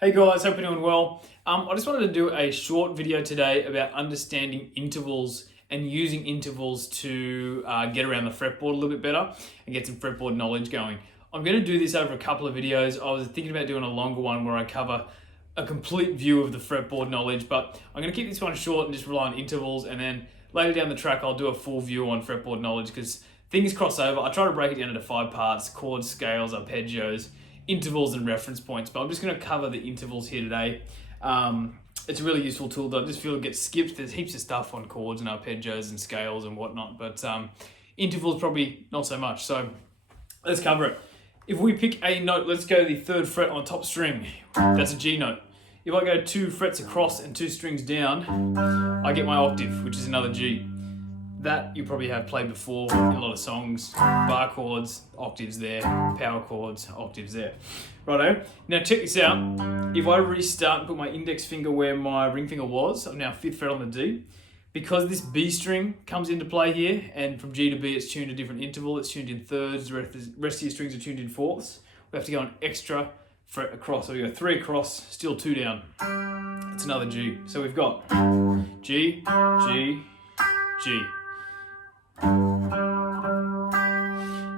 Hey guys, hope you're doing well. I just wanted to do a short video today about understanding intervals and using intervals to get around the fretboard a little bit better and get some fretboard knowledge going. I'm going to do this over a couple of videos. I was thinking about doing a longer one where I cover a complete view of the fretboard knowledge, but I'm going to keep this one short and just rely on intervals, and then later down the track I'll do a full view on fretboard knowledge because things cross over. I try to break it down into 5 parts: chords, scales, arpeggios, intervals and reference points, but I'm just going to cover the intervals here today. It's a really useful tool that I just feel it gets skipped. There's heaps of stuff on chords and arpeggios and scales and whatnot, but intervals probably not so much. So let's cover it. If we pick a note, let's go to the 3rd fret on the top string. That's a G note. If I go 2 frets across and 2 strings down, I get my octave, which is another G. That you probably have played before in a lot of songs. Bar chords, octaves there. Power chords, octaves there. Righto. Now check this out. If I restart and put my index finger where my ring finger was, I'm now 5th fret on the D. Because this B string comes into play here, and from G to B it's tuned a different interval. It's tuned in thirds. The rest of your strings are tuned in fourths. We have to go an extra fret across. So we go 3 across, still 2 down. It's another G. So we've got G, G, G.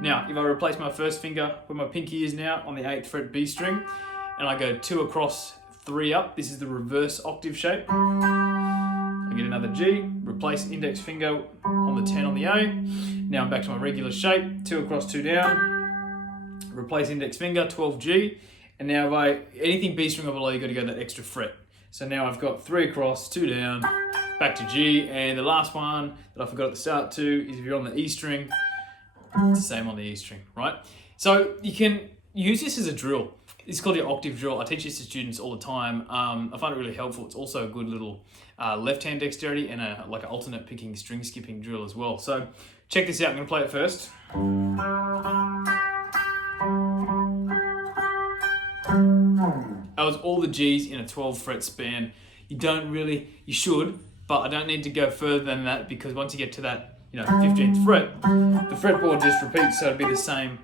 Now, if I replace my first finger where my pinky is now on the 8th fret B string, and I go 2 across, 3 up, this is the reverse octave shape. I get another G, replace index finger on the 10 on the A. Now I'm back to my regular shape, 2 across, 2 down, replace index finger, 12 G, and now if anything B string or below, you've got to go that extra fret. So now I've got 3 across, 2 down, back to G, and the last one that I forgot at the start too is if you're on the E string, it's the same on the E string, right? So you can use this as a drill. It's called your octave drill. I teach this to students all the time. I find it really helpful. It's also a good little left-hand dexterity and like an alternate picking, string skipping drill as well. So check this out. I'm going to play it first. That was all the G's in a 12 fret span. You should, but I don't need to go further than that because once you get to that 15th fret, the fretboard just repeats, so it'll be the same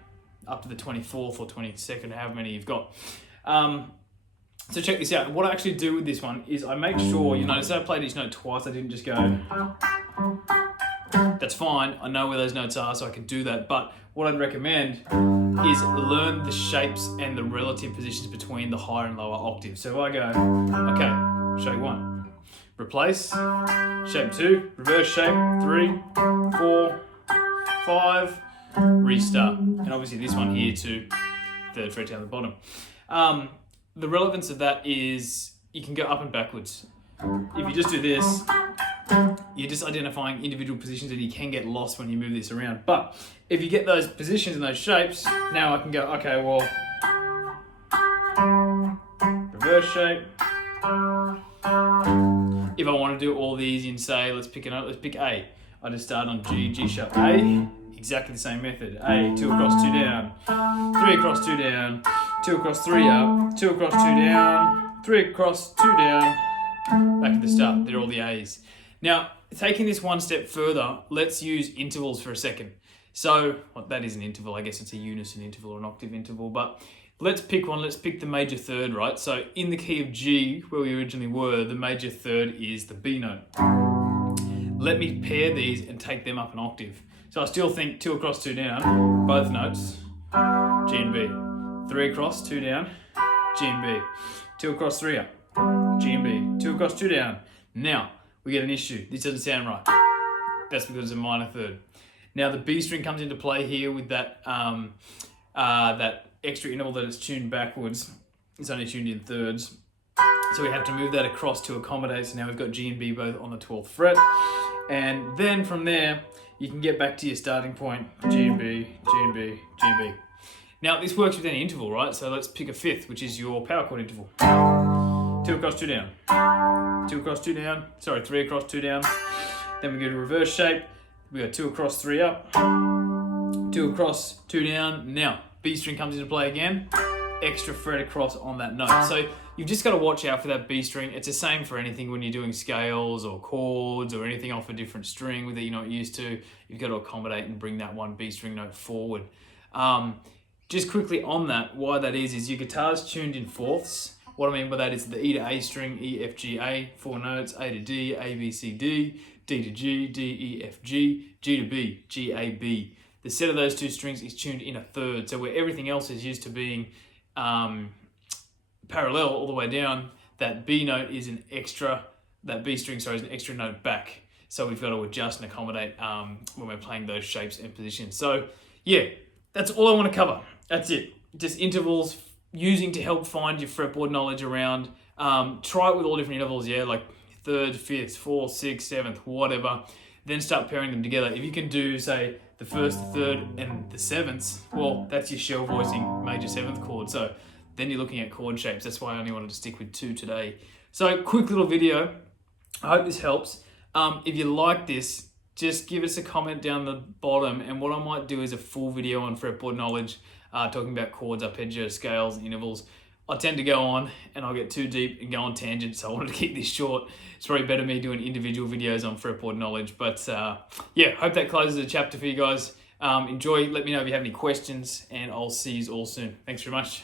up to the 24th or 22nd, however many you've got. So check this out. What I actually do with this one is I make sure, you notice I played each note twice, I didn't just go, that's fine, I know where those notes are so I can do that, but what I'd recommend is learn the shapes and the relative positions between the higher and lower octaves. So if I go, okay, shape 1, replace, shape 2, reverse shape, 3, 4, 5, restart. And obviously this one here too, 3rd fret down the bottom. The relevance of that is you can go up and backwards. If you just do this, you're just identifying individual positions and you can get lost when you move this around. But if you get those positions and those shapes, now I can go, okay, well, reverse shape. If I want to do all these in, say, let's pick A. I just start on G, G sharp A, exactly the same method. A, 2 across, 2 down, 3 across, 2 down, 2 across, 3 up, 2 across, 2 down, 3 across, 2 down, back at the start. They're all the A's. Now, taking this one step further, let's use intervals for a second. So, that is an interval, I guess it's a unison interval or an octave interval, but let's pick one. Let's pick the major third, right? So in the key of G, where we originally were, the major third is the B note. Let me pair these and take them up an octave. So I still think 2 across, 2 down, both notes, G and B. 3 across, 2 down, G and B. 2 across, 3 up, G and B. 2 across, 2 down. Now, we get an issue. This doesn't sound right. That's because it's a minor third. Now the B string comes into play here with that that extra interval that it's tuned backwards. It's only tuned in thirds. So we have to move that across to accommodate. So now we've got G and B both on the 12th fret. And then from there, you can get back to your starting point, G and B, G and B, G and B. Now this works with any interval, right? So let's pick a 5th, which is your power chord interval. 2 across, 2 down. 2 across, 2 down. Sorry, 3 across, 2 down. Then we go to reverse shape. We got 2 across, 3 up. 2 across, 2 down. Now, B string comes into play again. Extra fret across on that note. So you've just got to watch out for that B string. It's the same for anything when you're doing scales or chords or anything off a different string that you're not used to. You've got to accommodate and bring that one B string note forward. Just quickly on that, why that is your guitar's tuned in fourths What I mean by that is the E to A string, E, F, G, A, 4 notes, A to D, A, B, C, D, D to G, D, E, F, G, G to B, G, A, B. The set of those two strings is tuned in a third, so where everything else is used to being parallel all the way down, that B note is an extra, that B string, sorry, is an extra note back. So we've got to adjust and accommodate when we're playing those shapes and positions. So yeah, that's all I want to cover. That's it. Just intervals, using to help find your fretboard knowledge around. Try it with all different intervals, yeah, like 3rd, 5th, 4th, 6th, 7th, whatever. Then start pairing them together. If you can do, say, the 1st, the 3rd, and the 7th, well, that's your shell voicing major 7th chord. So then you're looking at chord shapes. That's why I only wanted to stick with 2 today. So quick little video. I hope this helps. If you like this, just give us a comment down the bottom, and what I might do is a full video on fretboard knowledge, talking about chords, arpeggio, scales, intervals. I tend to go on and I'll get too deep and go on tangents, so I wanted to keep this short. It's probably better me doing individual videos on fretboard knowledge, but yeah, hope that closes the chapter for you guys. Enjoy, let me know if you have any questions, and I'll see you all soon. Thanks very much.